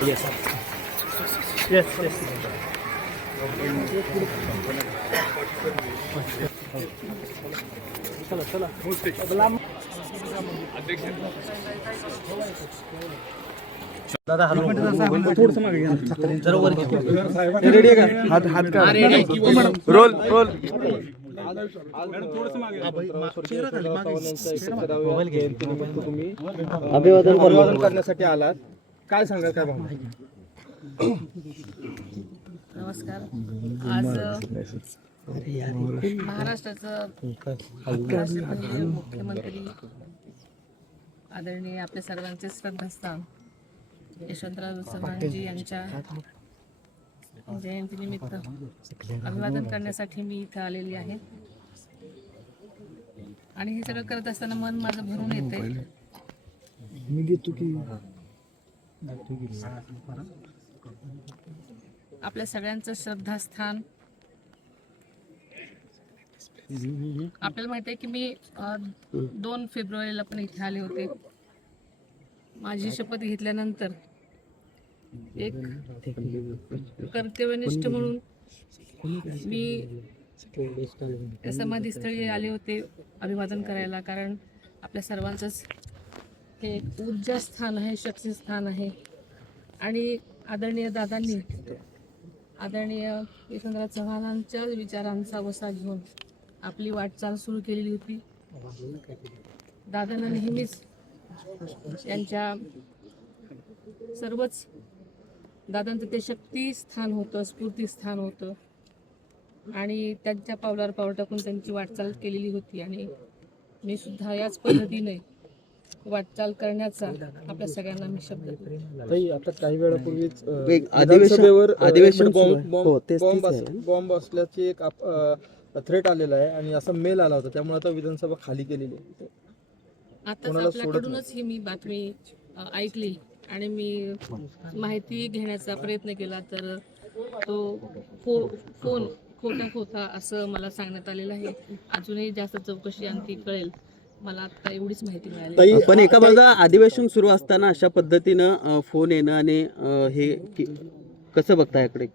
Yes. Yes. Yes. चला चला. दादा थोडंसं मागे घ्या. जरा वर घ्या. रेडी आहे का? हात हात का? Roll roll. अभिवादन करण्यासाठी आलात, काय सांगाल, काय भावना? नमस्कार. आज महाराष्ट्राचं मुख्यमंत्री आदरणीय आपल्या सर्वांचे श्रद्धास्थान यशवंतराव चव्हाणजी यांच्या जयंतीनिमित्त अभिवादन करण्यासाठी मी इथं आलेली आहे. आणि हे सगळं करत असताना मन माझं भरून येते. आपल्या सगळ्यांचं श्रद्धास्थान. आपल्याला माहिती आहे की मी 2 फेब्रुवारीला पण इथे आले होते. माझी शपथ घेतल्यानंतर एक कर्तव्यनिष्ठ म्हणून मी समाधीस्थळी आले होते अभिवादन करायला. कारण आपल्या सर्वांचंच हे एक ऊर्जा स्थान आहे, शक्ती स्थान आहे. आणि आदरणीय दादांनी आदरणीय यशवंतराव चव्हाणांच्या विचारांचा वसा घेऊन आपली वाटचाल सुरू केलेली होती. दादांना नेहमीच यांच्या सर्वच दादांचं ते शक्ती स्थान होतं, स्फूर्ती स्थान होतं. आणि त्यांच्या पावलावर पाऊल टाकून त्यांची वाटचाल केलेली होती. आणि मी सुद्धा याच पद्धतीने वाटचाल करण्याचा आपल्या सगळ्यांना मी शब्द देतो. आता काही वेळापूर्वीच अधिवेशन बॉम्ब असल्याची एक थ्रेट आलेला आहे आणि असा मेल आला होता, त्यामुळे आता विधानसभा खाली केलेली आहे. आताच आपल्याकडूनच ही मी बातमी ऐकली आणि मी माहिती घेण्याचा प्रयत्न केला, तर तो फोन खोटा असं मला सांगण्यात आलेलं आहे. अजूनही जास्त चौकशी आणखी कळेल. मला आता एवढीच माहिती मिळाली. पण एका बाजूला अधिवेशन सुरू असताना अशा पद्धतीनं फोन येणं आणि हे कसं बघता याकडे?